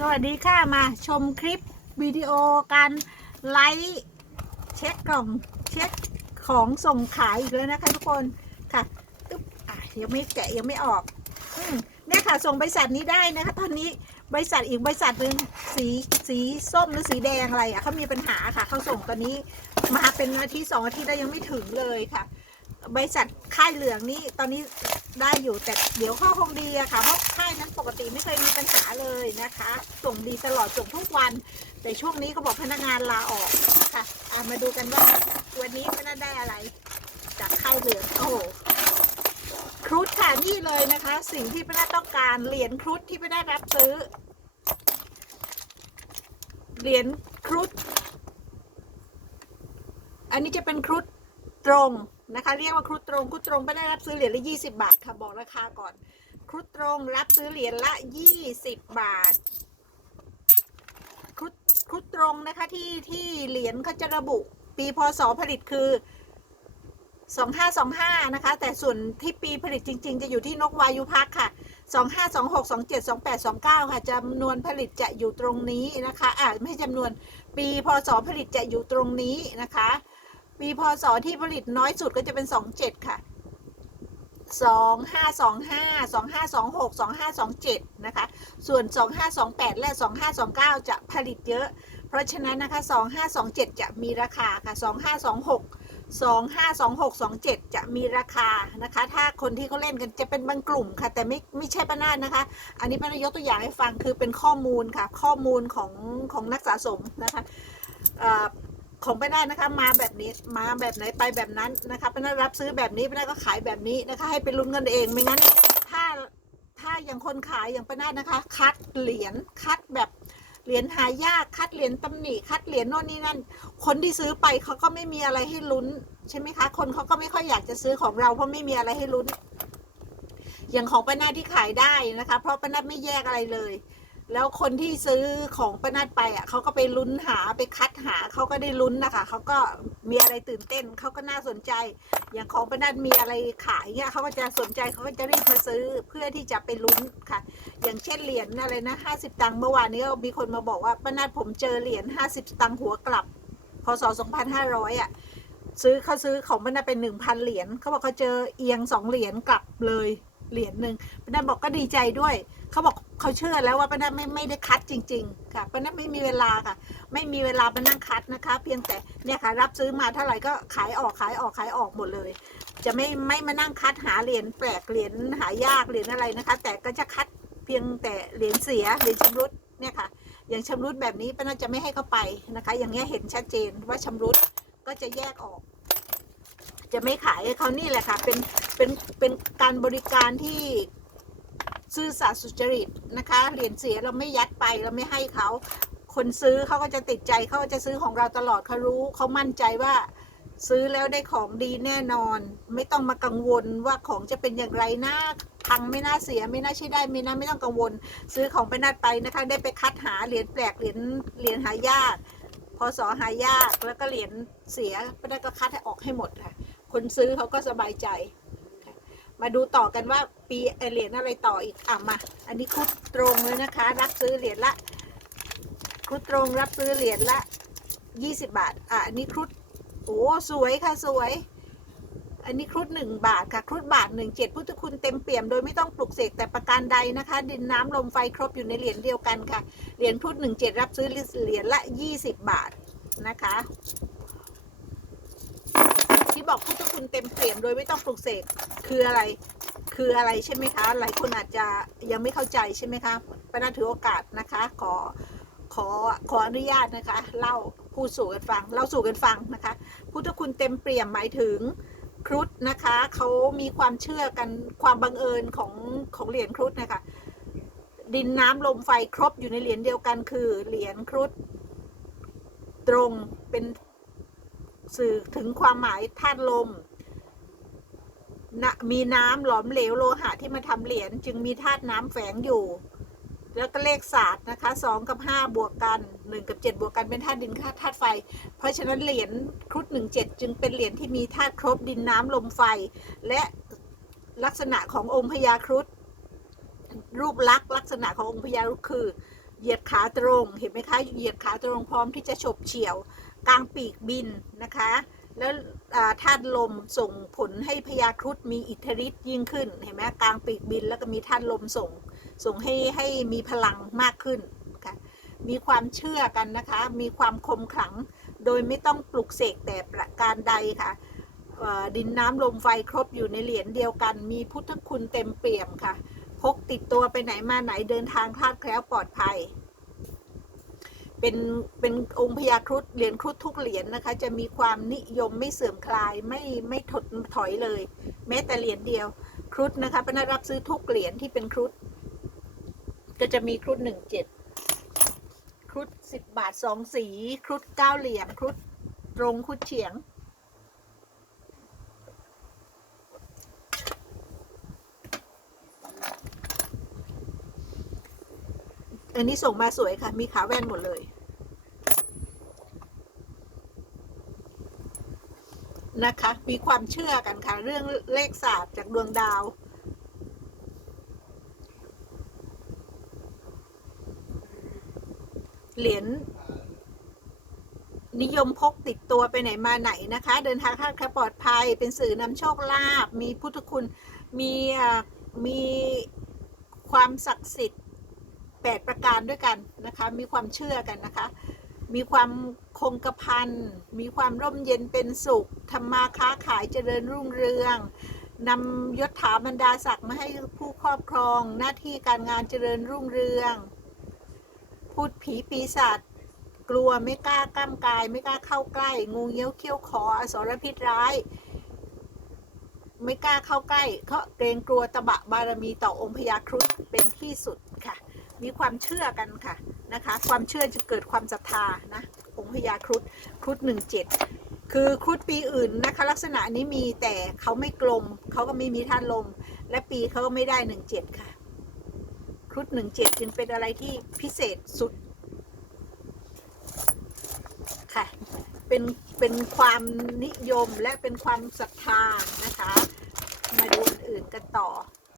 สวัสดีค่ะมาชมคลิปวิดีโอการไลฟ์เช็คกล่องเช็คของส่งขายอีกแล้วนะคะทุกคนค่ะตึ๊บอะยังไม่แกะยังไม่ออกอมเนี่ยค่ะส่งบริษัทนี้ได้นะคะ ตอนนี้บริษัทอีกบริษัทหนึ่งสีสีส้มหรือสีแดงอะไรอะเขามีปัญหาค่ะเขาส่งตอนนี้มาเป็นอาทิตย์สองอาทิตย์แล้วยังไม่ถึงเลยค่ะ บริษัทค่ายเหลืองนี่ตอนนี้ได้อยู่แต่เดี๋ยวข้อคงดีอะค่ะเพราะค่ายนั้น กติไม่เคยมีปัญหาเลยนะคะ ส่งดีตลอดส่งทุกวัน แต่ช่วงนี้เขาบอกพนักงานลาออกค่ะอะมาดูกันว่าวันนี้พนักได้อะไร จากค่ายเหลืองโอ้โหครุฑค่ะนี่เลยนะคะ สิ่งที่พนักต้องการเหรียญครุฑที่พนักรับซื้อเหรียญครุฑอันนี้จะเป็นครุฑตรง นะคะ เรียกว่าครุตรงครุตรงไม่ได้รับซื้อเหรียญละยี่สิบาทค่ะบอกราคาก่อน ครุตรงรับซื้อเหรียญละยี่สิบบาทครุฑครุฑตรงนะคะที่ที่เหรียญเขาจะระบุปีพศผลิตคือ 2525 นะคะ แต่ส่วนที่ปีผลิตจริง ๆ จะอยู่ที่นกวายุพักค่ะ 2526 27 28 29 ค่ะจำนวนผลิตจะอยู่ตรงนี้นะคะอ่าไม่ใช่จำนวนปีพศผลิตจะอยู่ตรงนี้นะคะ ปีพศที่ผลิตน้อยสุดก็จะเป็น 27 ค่ะ 2525 2526 2527 นะคะ ส่วน 2528 และ 2529 จะผลิตเยอะ เพราะฉะนั้นนะคะ 2527 จะมีราคาค่ะ 2526 2526 27 จะมีราคานะคะ ถ้าคนที่เขาเล่นกันจะเป็นบางกลุ่มค่ะ แต่ไม่ไม่ใช่ป้านาดนะคะ อันนี้ป้านายกตัวอย่างให้ฟังคือเป็นข้อมูลค่ะ ข้อมูลของของนักสะสมนะคะ ของไป้านาดนะคะมาแบบนี้มาแบบไหนไปแบบนั้นนะคะไป้านาดรับซื้อแบบนี้ไป้านาดก็ขายแบบนี้นะคะ ให้เป็นลุ้นกันเองไม่งั้น ถ้าถ้าอย่างคนขายอย่างไป้านาดนะคะ คัดเหรียญคัดแบบเหรียญหายากคัดเหรียญตำหนิคัดเหรียญโน่นนี่นั่น คนที่ซื้อไปเขาก็ไม่มีอะไรให้ลุ้นใช่ไหมคะ คนเขาก็ไม่ค่อยอยากจะซื้อของเราเพราะไม่มีอะไรให้ลุ้น อย่างของป้านาที่ขายได้นะคะ เพราะป้านาไม่แยกอะไรเลย แล้วคนที่ซื้อของป้านาดไปอะเขาก็ไปลุ้นหาไปคัดหาเขาก็ได้ลุ้นนะคะเขาก็มีอะไรตื่นเต้นเขาก็น่าสนใจ อย่างของป้านาดมีอะไรขายเนี่ยเขาก็จะสนใจเขาก็จะรีบมาซื้อเพื่อที่จะไปลุ้นค่ะ อย่างเช่นเหรียญอะไรนะห้าสิบตังค์เมื่อวานนี้ก็มีคนมาบอกว่าป้านาดผมเจอเหรียญห้าสิบตังค์หัวกลับพศสองพันห้าร้อยอะซื้อเขาซื้อของป้านาดเป็นหนึ่งพันเหรียญเขาบอกเขาเจอเอียงสองเหรียญกลับเลย เหรียญหนึ่งป้านาดบอกก็ดีใจด้วย เขาบอกเขาเชื่อแล้วว่าป้านาดไม่ไม่ได้คัดจริง ๆ ค่ะป้านาดไม่มีเวลาค่ะ ไม่มีเวลามานั่งคัดนะคะ เพียงแต่เนี่ยค่ะรับซื้อมาเท่าไหร่ก็ขายออกขายออกขายออกหมดเลย จะไม่ไม่มานั่งคัดหาเหรียญแปลกเหรียญหายากเหรียญอะไรนะคะ แต่ก็จะคัดเพียงแต่เหรียญเสียเหรียญชำรุดเนี่ยค่ะ อย่างชำรุดแบบนี้ป้านาจะไม่ให้เขาไปนะคะ อย่างเงี้ยเห็นชัดเจนว่าชำรุดก็จะแยกออก จะไม่ขายให้เขานี่แหละค่ะ เป็น เป็น เป็นการบริการที่ซื่อสัตย์สุจริตนะคะ เหรียญเสียเราไม่ยัดไปเราไม่ให้เขา คนซื้อเขาก็จะติดใจเขาจะซื้อของเราตลอดเขารู้เขามั่นใจว่าซื้อแล้วได้ของดีแน่นอน ไม่ต้องมากังวลว่าของจะเป็นอย่างไรนะพังไม่น่าเสียไม่น่าใช่ได้ไม่น่าไม่ต้องกังวล ซื้อของไปนัดไปนะคะ ได้ไปคัดหาเหรียญแปลกเหรียญเหรียญหายากพศหายากแล้วก็เหรียญเสียไปได้ก็คัดให้ออกให้หมดค่ะ คนซื้อเขาก็สบายใจ มาดูต่อกันว่าปีเหรียญอะไรต่ออีกอะมา อันนี้คุดตรงเลยนะคะ รับซื้อเหรียญละคุดตรงรับซื้อเหรียญละยี่สิบบาท อะอันนี้ครุฑโอ้สวยค่ะสวย อันนี้ครุฑหนึ่งบาทค่ะครุฑบาทหนึ่งเจ็ดพุทธคุณเต็มเปี่ยมโดยไม่ต้องปลุกเสกแต่ประการใดนะคะ ดินน้ำลมไฟครบอยู่ในเหรียญเดียวกันค่ะเหรียญครุฑหนึ่งเจ็ดรับซื้อเหรียญละยี่สิบบาทนะคะ บอกพุทธคุณเต็มเปี่ยมโดยไม่ต้องปลุกเสกคืออะไรคืออะไรใช่ไหมคะ หลายคนอาจจะยังไม่เข้าใจใช่ไหมคะปนาถือโอกาสนะคะ ขอขอขออนุญาตนะคะเล่าพูดสู่กันฟังเล่าสู่กันฟังนะคะ พุทธคุณเต็มเปี่ยมหมายถึงครุฑนะคะเขามีความเชื่อกันความบังเอิญของของเหรียญครุฑนะคะดินน้ำลมไฟครบอยู่ในเหรียญเดียวกันคือเหรียญครุฑตรงเป็น สื่อถึงความหมายธาตุลมนะมีน้ำหลอมเหลวโลหะที่มาทำเหรียญจึงมีธาตุน้ำแฝงอยู่ แล้วก็เลขศาสตร์นะคะสองกับห้าบวกกันหนึ่งกับเจ็ดบวกกันเป็นธาตุดินธาตุไฟ เพราะฉะนั้นเหรียญครุฑหนึ่งเจ็ดจึงเป็นเหรียญที่มีธาตุครบดินน้ำลมไฟ และลักษณะขององค์พญาครุฑรูปลักษณ์ลักษณะขององค์พญาครุฑคือ เหยียดขาตรงเห็นไหมคะเหยียดขาตรงพร้อมที่จะฉบเฉี่ยว กลางปีกบินนะคะ แล้วอ่าธาตุลมส่งผลให้พญาครุฑมีอิทธิฤทธิ์ยิ่งขึ้น เห็นไหมกลางปีกบินแล้วก็มีธาตุลมส่ง ส่งให้ให้มีพลังมากขึ้นค่ะมีความเชื่อกันนะคะ มีความคมขลัง โดยไม่ต้องปลุกเสกแต่ประการใดค่ะดินน้ำลมไฟครบอยู่ในเหรียญเดียวกัน มีพุทธคุณเต็มเปี่ยมค่ะ พกติดตัวไปไหนมาไหนเดินทางคลาดแคล้วปลอดภัย เป็นเป็นองค์พญาครุฑเหรียญครุฑทุกเหรียญนะคะ จะมีความนิยมไม่เสื่อมคลายไม่ไม่ถดถอยเลย แม้แต่เหรียญเดียวครุฑนะคะปนักรับซื้อทุกเหรียญที่เป็นครุฑก็จะมีครุฑหนึ่งเจ็ดครุฑสิบบาทสองสี ครุฑเก้าเหรียญครุฑตรงครุฑเฉียง อันนี้ส่งมาสวยค่ะ มีขาแว่นหมดเลย นะคะ มีความเชื่อกันค่ะ เรื่องเลขศาสตร์จากดวงดาว เหรียญนิยมพกติดตัวไปไหนมาไหนนะคะ เดินทางคลาดแคล้วปลอดภัยเป็นสื่อนำโชคลาภมีพุทธคุณมีมีความศักดิ์สิทธิ์ แปดประการด้วยกันนะคะ มีความเชื่อกันนะคะ มีความคงกระพัน มีความร่มเย็นเป็นสุขทำมาค้าขายเจริญรุ่งเรืองนำยศถาบรรดาศักดิ์มาให้ผู้ครอบครอง หน้าที่การงานเจริญรุ่งเรือง พูดผีปีศาจกลัวไม่กล้าก้ามกาย ไม่กล้าเข้าใกล้ งูเงี้ยวเขี้ยวขออสรพิษร้าย ไม่กล้าเข้าใกล้ เพราะเกรงกลัวตบะบารมีต่อองค์พญาครุฑเป็นที่สุดค่ะ มีความเชื่อกันค่ะนะคะ ความเชื่อจะเกิดความศรัทธานะองค์พญาครุฑครุฑหนึ่งเจ็ดคือครุฑปีอื่นนะคะ ลักษณะนี้มีแต่เขาไม่กลมเขาก็ไม่มีท่านลม และปีเขาก็ไม่ได้หนึ่งเจ็ดค่ะครุฑหนึ่งเจ็ดจึงเป็นอะไรที่พิเศษสุดค่ะเป็นเป็นความนิยมและเป็นความศรัทธานะคะ มาดูอื่นกันต่อ